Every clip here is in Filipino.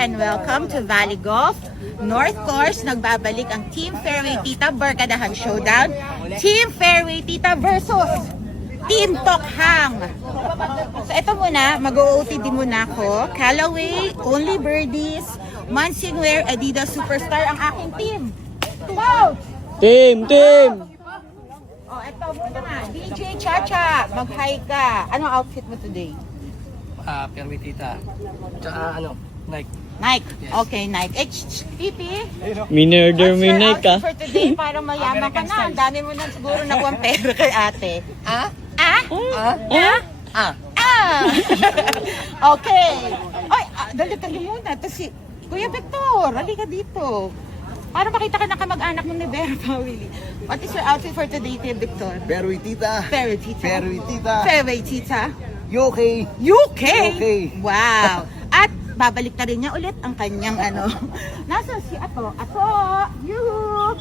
and welcome to Valley Golf North Course. Nagbabalik ang Team Fairway Tita Barkadahan Showdown. Team Fairway Tita versus Team Tokhang. So ito muna, mag-OOTD muna ako. Callaway, Only Birdies, Mansingwear, Adidas Superstar ang aking team. Wow! Team! Oh, ito muna nga. DJ Chacha, mag-hi ka. Anong outfit mo today? Fairway Tita. Tsaka Nike. Nike. Yes. Okay, Nike. Pipi? Minorder mo What's your yung Nike, outfit for today? Parang mayaman ka na. Ang dami mo na siguro nakuha pera kay ate. Okay. Ay, dali tayo muna. Tapos si Kuya Victor, halika dito. Para makita ka na kamag-anak mo ni Vera Pawili. What is your outfit for today, Kuya Victor? Fairway Tita. Fairway Tita. Fairway Tita. Fairway Tita. UK. UK? UK. Wow. At babalik na rin niya ulit ang kanyang Nasa si Ato? Ato! Yuhu!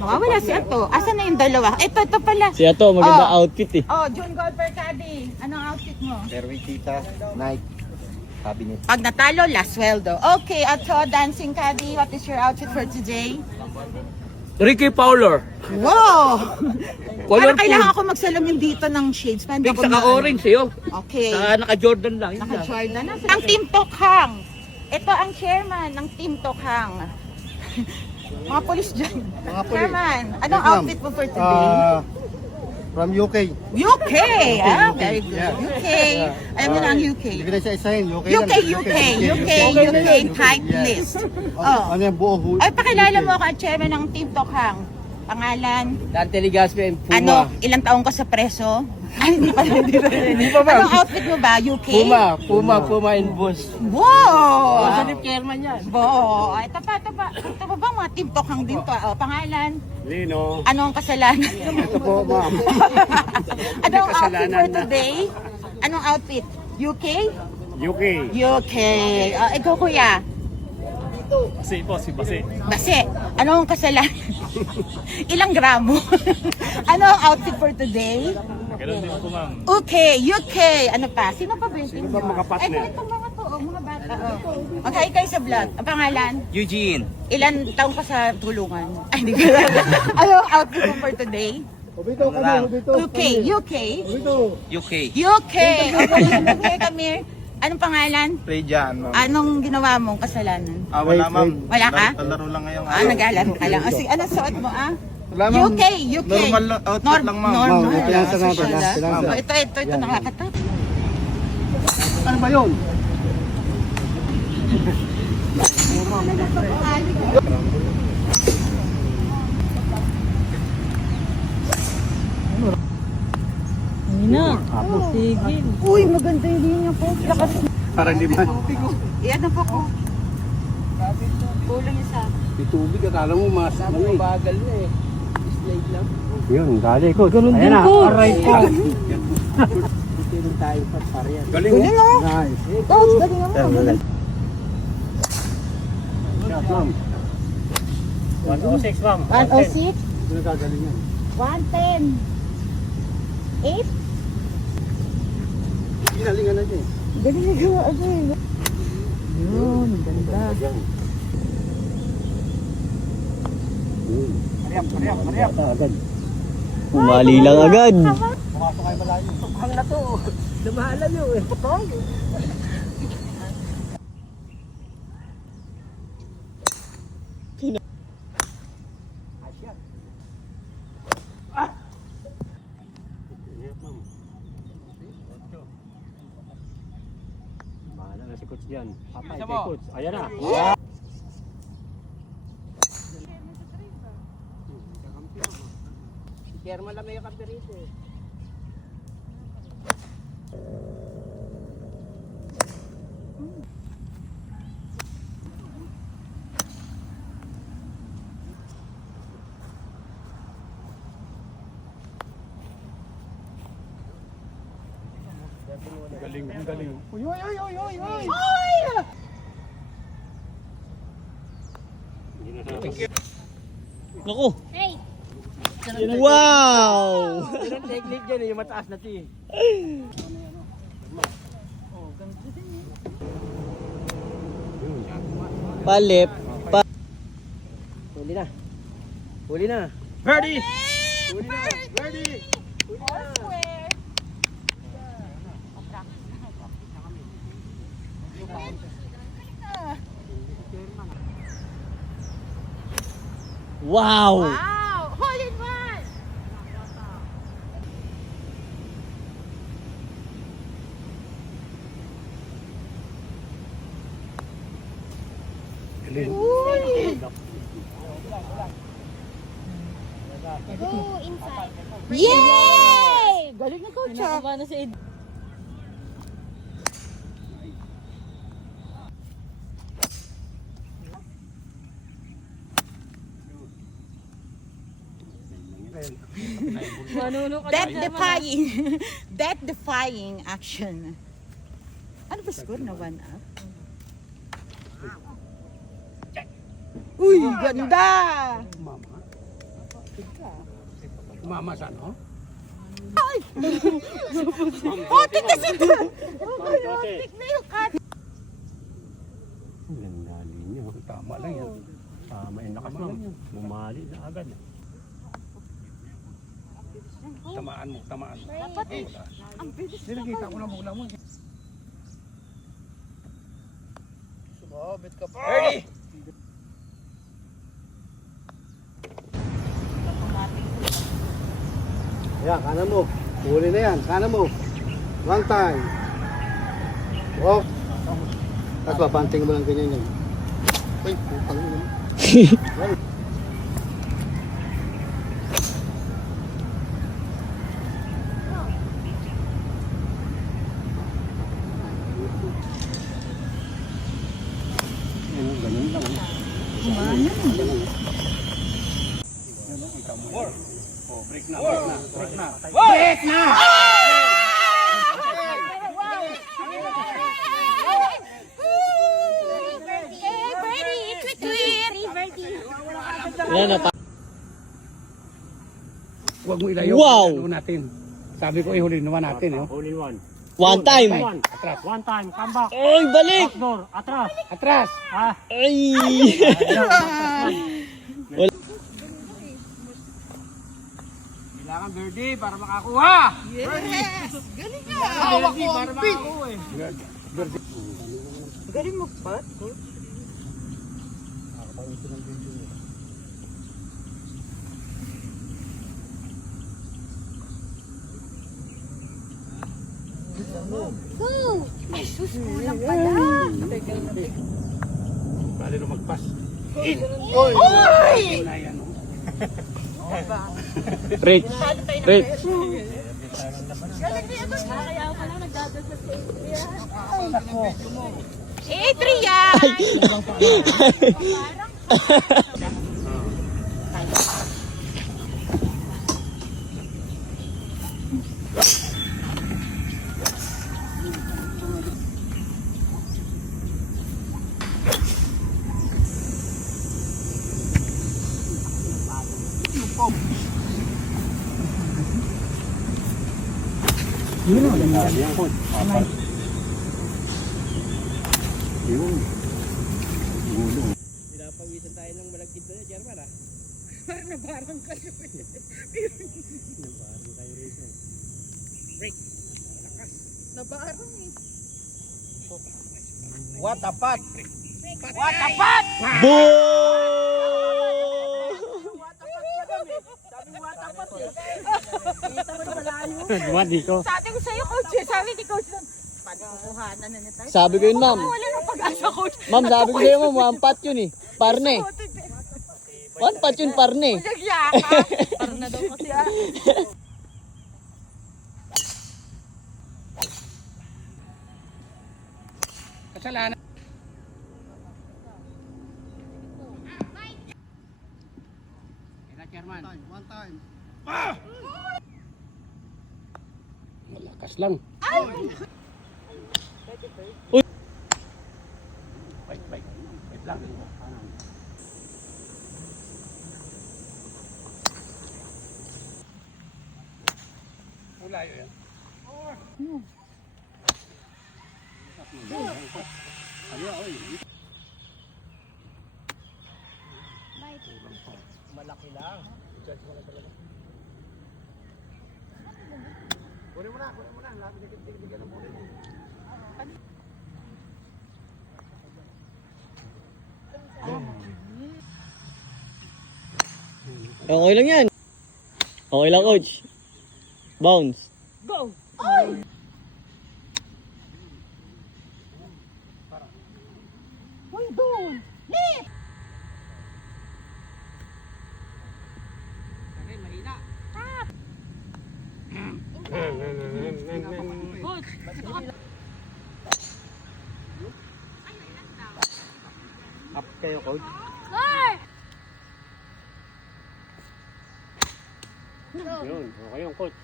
Mawawala si Ato. Asan na yung dalawa? Ito pala. Si Ato, maganda Oh. outfit eh. Oh, June Goldberg Caddy. Anong outfit mo? Fairway Tita. Nike. Cabinet. Pag natalo, last sweldo. Okay, Ato, Dancing Caddy. What is your outfit for today? Ricky Fowler. Wow! Parang Colorful. kailangan ako magsalamin dito ng shades. Pink saka orange sa'yo. Okay. Naka-Jordan lang. Yun lang. Naka-Jordan. Ang Team Tokhang. Ito ang chairman ng Team Tokhang. Mga polis dyan. Mga polis. Chairman, anong Yes, ma'am. outfit mo for today? From UK. UK! Very good. Yeah. UK. Alam mo na ang UK. Hindi ko na siya isahin. UK. Type list. Oh. Ano yung buo? Ay, pakilala mo ako ang chairman ng Team Tokhang. Pangalan? Dante Ligaspi and Puma. Ano? Ilang taong ka sa preso? Ay, hindi pa ba? Anong outfit mo ba? UK? Puma and Boss. Wow! Sanip chairman yan. Bo, ito pa bang mga Team Tokhang din to? Oh, pangalan? Lino. Anong kasalanan? Ito po, ma'am. Anong outfit for today? Anong outfit? UK? UK. UK. Ikaw kuya? Base. Anong kasalanan? Ilang gramo? Anong outfit for today? Okay, UK. Ano pa? Sino pa ba yung team? Sino ba mga partner? Itong mga to, mga bata. Magkaya kayo sa vlog. Ang pangalan? Eugene. Ilan taong ka sa tulungan? Ay, hindi ko alam. Anong outfit mo for today? Obito kami. UK, UK. UK. UK! Okay, Kamir. Anong pangalan? Play dyan, ma'am. Anong ginawa mong kasalanan? Wala, ma'am. Wala ka? Laro lang ngayon. Nag-aalaro ka lang. Sige, anong suot mo, Wala, ma'am. UK, UK. Normal outfit lang, ma'am. Normal. Ma'am, pinansa na, Social, pinansa. ah. Ito, nakakatap. Ano ba yun? Uy, maganda yung linya po. Lakas. Parang di ba? Iyan na po ko. Kulang yung sa May tubig, akala mo mas ano eh. Bagal na eh. Slide lang. Yun, dali ko. Ganun din ko. Aray ko. Hindi tayo pa yan. Galing Galing, oh. Nice. Coach, galing naman. Shot, ma'am. 106 ma'am. 106, Sino gagaling yan? 110, 8. Ginalingan na dyan. Galing na gawa ako eh. Yun, ganda. Hariap. Agad. Umali lang agad. Pumasok kayo malayo. Tukhang na to. Namahala nyo eh. Bahala na si Coach yan. Patay Isa kay mo. Coach. Ayan na. Si chairman lang may kape rito eh. Galing, ang galing. Uy! Naku. Wow! Yun ang technique dyan eh, yung mataas na ti. Yun, yan. Palip. Huli na. Huli na. Birdie! Huli na. Birdie! Wow! Wow! Hole in one! Uy! Go inside. Yay! Galing na coach ah. Nakabana si Ed. Manuno ka Death-defying. Death-defying action. Ano ba score na 1 up? Uy, ganda! Mama sa ano? Putik kasi ito! Putik na yung cut! Ganda linya. Tama lang yan. Tama yung lakas mo. Bumali na agad. Tamaan mo, tamaan. Dapat eh. Ang bilis na Nakita ko na muna mo. Sumabit ka pa. Birdie! Ayan, kanan mo. Huli na yan. Kanan mo. One time. Walk. Tapos babanting mo lang ganyan yan. Uy, putang ina. Ganun lang. Oh, break na, break na, break na. break na! Yan na. Huwag mo ilayo. Wow! Ano natin. Sabi ko ihuli naman natin. Oh. Only one. One time. Atras. One time. Come back. Oy, balik! Backdoor. Atras. Atras. Ah. Ay! Kailangan birdie para makakuha. Yes! Galing nga! Hawak ko para makakuha eh. Galing mo pa? Go! Ay, sus, kulang pala. Bali na magpas. Oy! Na yan. Oh. Rich. Rich. Kaya pala nagdadasal si Adrian! Yun. Gulong. Pinapawisan tayo ng malagkit na German ah. Nabarang kayo eh. Nabarang kayo rito. Break. Lakas. Nabarang eh. What a pat! What a pat! Boom! Sabi what a pat eh. Kita mo na malayo. Duwadi ko. Sabi ko sa'yo, coach. Sabi ni coach nun, paano kukuhanan na nito? Sabi ko yun, ma'am. Wala nang pag-asa, coach. Ma'am, sabi ko sa'yo, ma'am, one pot yun eh. Parne. One pot yun, parne. Nagya ka. Parang na daw kasi. Kasalanan. Chairman. One time. Malakas lang. Uy. Wait, wait. Wait lang. Wala yun. Malaki lang. Kunin mo na. Lahat bigyan ng muli. Okay lang yan. Okay lang, coach. Bounce. Uy, doon! Lit! Up kayo, coach. Yun, okay yung coach.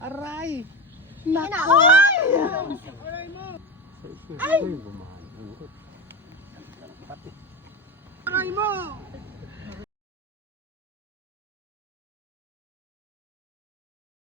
Aray! Ay! Bumahal. Aray mo!